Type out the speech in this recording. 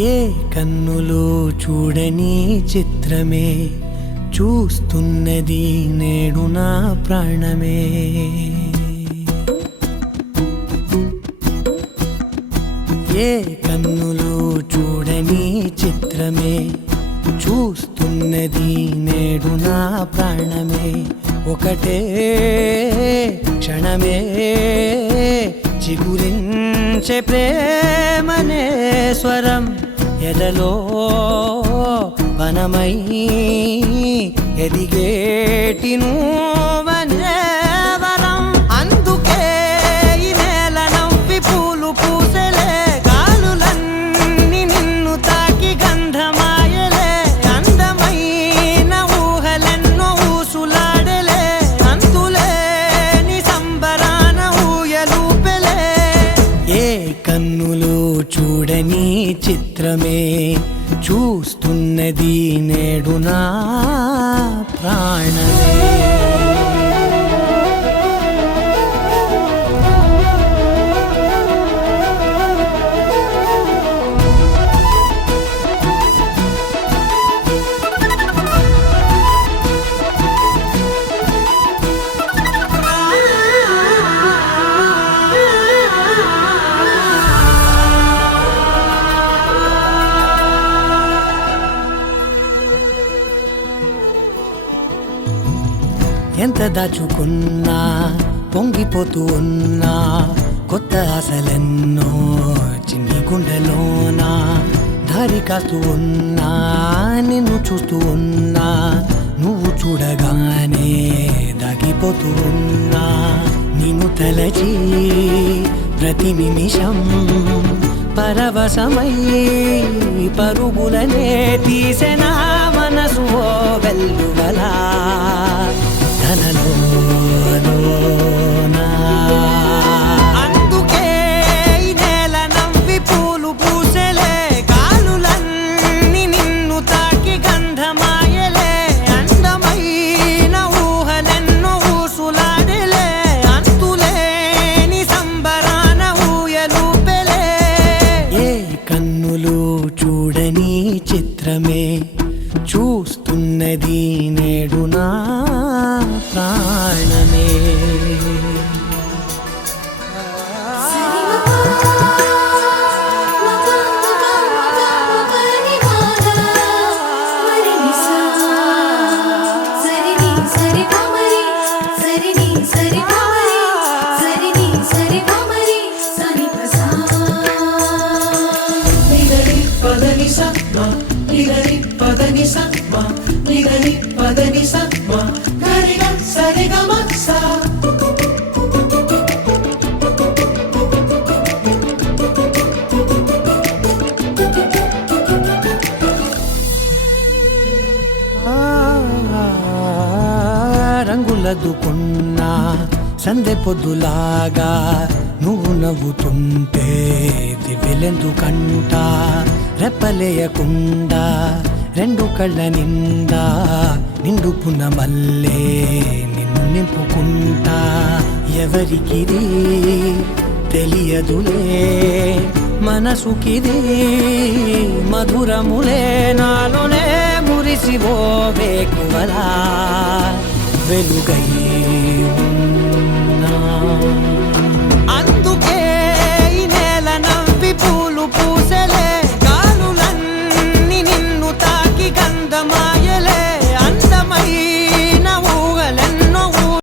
ఏ కన్నులు చూడని చిత్రమే చూస్తున్నది నేడు నా ప్రాణమే. ఏ కన్నులు చూడని చిత్రమే చూస్తున్నది నేడు నా ప్రాణమే. ఒకటే క్షణమే చిగురించే ప్రేమనే స్వరం ఎదలో వనమై ఎదిగేటి నువ్వనే వరం. అందుకే ఈ నేల నవ్వి పూలు పూసెలే, గాలులన్నీ నిన్ను తాకి గంధమాయలే. అందమైన ఊహలెన్నో ఊసులాడలే, అంతులేని సంబరాన ఊయలూపెలే. ఏ కన్నులు చూడని చిత్రమే చూస్తున్నది నేడు నా ప్రాణమే. ఎంత దాచుకున్నా పొంగిపోతూ ఉన్నా, కొత్త ఆశలెన్నో చిన్ని గుండెలోనా దారి కాస్తూ ఉన్నా. నిన్ను చూస్తూ ఉన్నా, నువ్వు చూడగానే దాగిపోతూ ఉన్నా. నిన్ను తలచి ప్రతి నిమిషం పరవశమై పరుగులనే తీసెనా మనసు ఓ వెల్లువలా ధనలోనా. అందుకే ఈ నేల నవ్వి పూలు పూసెలే, గాలులన్నీ నిన్ను తాకి గంధమాయలే. అందమైన ఊహలెన్నో ఊసులాడలే, అంతులేని సంబరాన ఊయలూపెలే. ఏ కన్నులు చూడని చిత్రమే చూస్తున్నది నేడు నా ప్రాణమే. రంగులదుకున్నా సందె పొద్దులాగా నువ్వు నవ్వుతుంటే దివ్వెలెందుకంట. రెప్పలేయకుండా రెండు కళ్ళ నిండా నిండుకున్న మల్లే నిన్ను నింపుకుంటా. ఎవరికిది తెలియదులే మనసుకిది మధురములే, నాలోనే మురిసివో వేకువలా వెలుగై